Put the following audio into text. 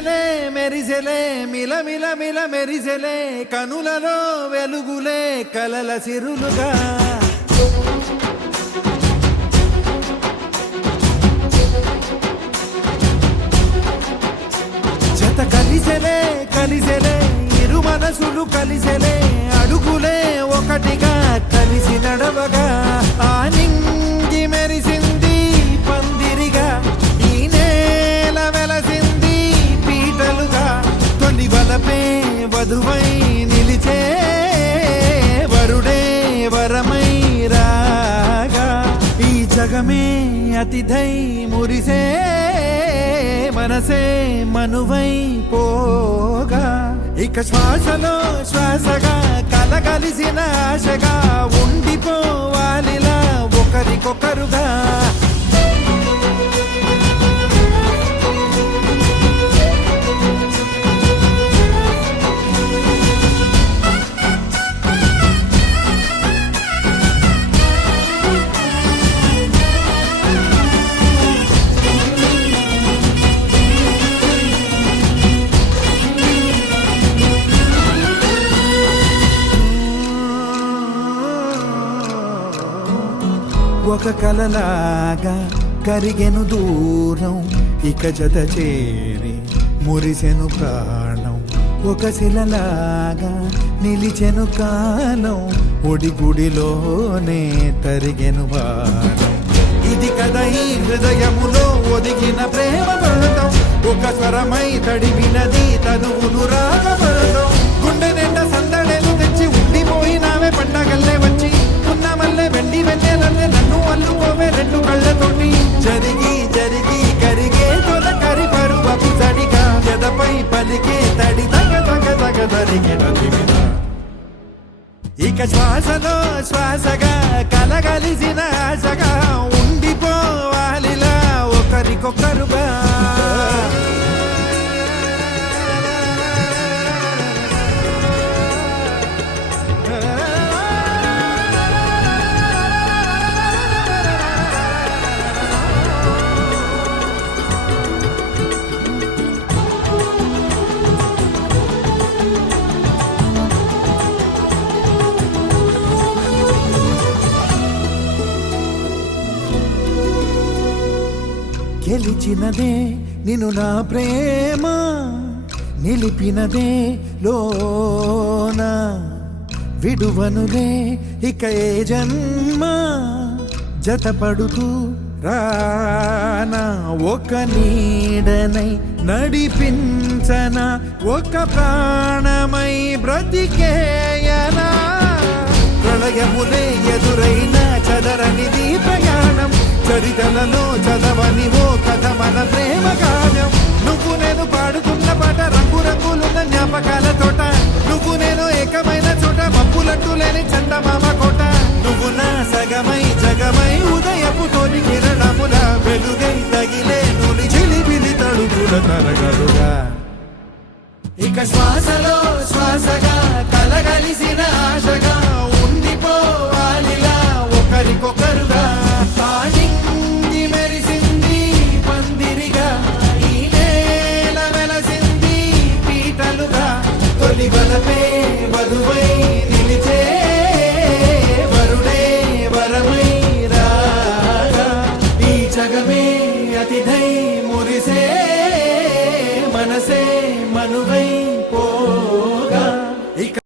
మెరిసెలే మెరిసెలే మిల మిల మిల మెరిసెలే కనులలో వెలుగులే కలల సిరులుగా జత కలిసెలే కలిసెలే ఇరు మనసులు కలిసెలే అడుగులే ఒకటిగా కలిసి నడవగా ఆ నింగి మెరిసింది పందిరిగా ఈ నేల వెలసింది పీటలుగా తొలి వలపే వధువై నిలిచే వరుడే వరమై రాగా ఈ జగమే అతిథై మురిసే మనసే మనువై పోగా ఇక శ్వాసలో శ్వాసగా కలగలిసిన ఆశగా ఉండిపోవాలిలా ఒకరికొకరుగా ఒక కలలాగా కరిగెను దూరం ఇక జత చేరి మురిసెను ప్రాణం ఒక శిలలాగా నిలిచెను కాలం ఒడిగుడిలోనే తరిగెను బాణం ఇది కదా ఈ హృదయములో ఒదిగిన ప్రేమ పడతాం ఒక స్వరమై తడివినది తనువును రాగపడతాం గుండె నిండా సందడేలు తెచ్చి ఉండిపోయినావే పండగల్లే వచ్చి ఉన్న మల్లె వెండి వెన్నెలల్లే నన్ను అల్లుకోవే రెండు కళ్ళతోటి జరిగి జరిగి కరిగే తొలకరి పరువపు తడిగా ఎదపై పలికే తడి తగ తగ తగ తరిగిన దివిన ఇక శ్వాసలో శ్వాసగా కలగలిసిన ఆశగా ఉండిపోవాలిలా ఒకరికొకరుగా గెలిచినదే నిన్ను నా ప్రేమ నిలిపినదే లోన విడువనులే ఇక ఏ జన్మ జతపడుతూ రానా ఒక నీడనై నడిపించన ఒక ప్రాణమై బ్రతికేయనా ప్రళయములే ఎదురైన చదరనిది ప్రయాణం చరితలలో చదవని ఓ కథ మన ప్రేమ గానం నువ్వు నేను పాడుతున్న పాట రంగు రంగులున్న జ్ఞాపకాల తోట నువ్వు నేను ఏకమైన చోట మబ్బులట్టు లేని చందమామ కోట నువ్వు నా సగమై జగమై ఉదయపు తోటి కిరణముల వెలుగై తగిలే నులి చిలిబిలి తడుగుల తరగలుగా ఇక శ్వాసలో శ్వాసగా కలగలిసిన ఆశగా